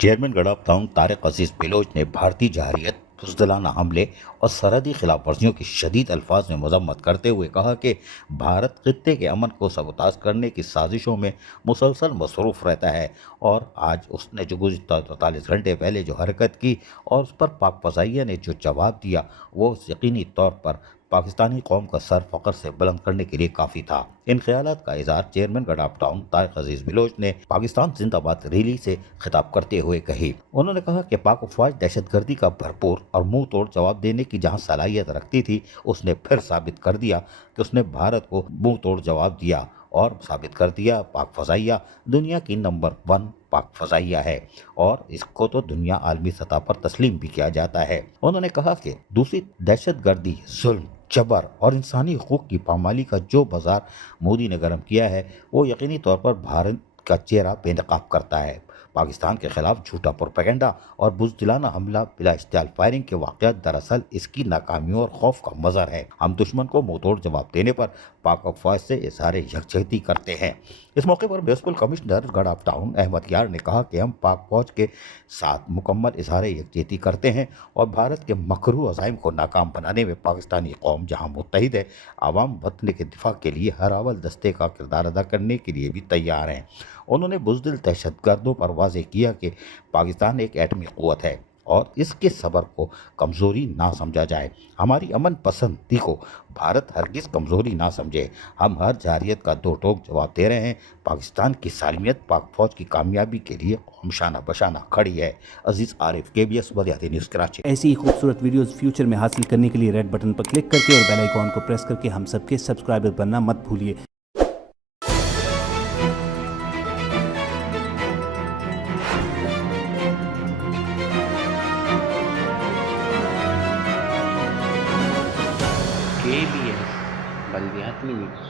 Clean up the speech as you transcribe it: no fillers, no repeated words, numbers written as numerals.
Chairman गढ़ town Tariq अजीज बिलोच ने भारतीय जहरीत, बुज़दिलाना हमले और सरहदी खिलाफ वर्जियों की शदीद अल्फाज में मजम्मत करते हुए कहा कि भारत खित्ते के अमन को सबूताज करने की साजिशों में मुसलसल मसरूफ़ रहता है और आज उसने जो गुज़िश्ता 44 घंटे पहले जो हरकत की और उस पर पाक फ़ज़ाइया ने जो जवाब दिया वो यकीनी तौर पर पाकिस्तानी कौम का सर फ़ख्र से बुलंद करने के लिए काफ़ी था। इन ख्यालात का इज़हार चेयरमैन गढ़ टाउन तारिक अजीज बिलोच ने पाकिस्तान जिंदाबाद रैली से खिताब करते हुए कही। उन्होंने कहा कि पाक अफवाज दहशतगर्दी का भरपूर और मुंह तोड़ जवाब देने की जहां सलाहियत रखती थी, उसने फिर साबित कर दिया कि उसने भारत को मुंह तोड़ जवाब दिया और साबित कर दिया पाक फ़ज़ाइया दुनिया की नंबर 1 पाक फ़ज़ाइया है और इसको तो दुनिया आलमी सतह पर तस्लीम भी किया जाता है। उन्होंने कहा कि दूसरी दहशतगर्दी, जुल्म, जबर और इंसानी हुकूक की पामाली का जो बाजार मोदी ने गर्म किया है वो यकीनी तौर पर भारत का चेहरा बेनकाब करता है। पाकिस्तान के खिलाफ झूठा प्रोपेगेंडा और बुज़दिलाना हमला बिला इश्तियाल फायरिंग के वाक़यात दरअसल इसकी नाकामियों और खौफ का मज़र है। हम दुश्मन को मुंह तोड़ जवाब देने पर पाक अफवाज से इज़हार यकजहती करते हैं। इस मौके पर म्युनिसिपल कमिश्नर गढ़ टाउन अहमद यार ने कहा कि हम पाक फौज के साथ मुकम्मल इज़हार यकजहती करते हैं और भारत के मकरू अज़ाइम को नाकाम बनाने में पाकिस्तानी कौम जहाँ मुत्तहिद है, आवाम वतन के दिफा के लिए हर अवल दस्ते का किरदार अदा करने के लिए भी तैयार हैं। उन्होंने बुज़दिल दहशतगर्दों पर वाज़ेह किया कि पाकिस्तान एक एटमी क़ुव्वत है और इसके सबर को कमज़ोरी ना समझा जाए। हमारी अमन पसंदी को भारत हरगिज़ कमज़ोरी ना समझे। हम हर जारियत का दो टोक जवाब दे रहे हैं। पाकिस्तान की सालमियत पाक फौज की कामयाबी के लिए शाना बशाना खड़ी है। अजीज़ आरिफ, KBS वलियाती न्यूज़, कराची। ऐसी ही खूबसूरत वीडियोस फ्यूचर में हासिल करने के लिए रेड बटन पर क्लिक करके और बेल आइकॉन को प्रेस करके हम सबके सब्सक्राइबर बनना मत भूलिए। KBS बल्दियाती न्यूज़।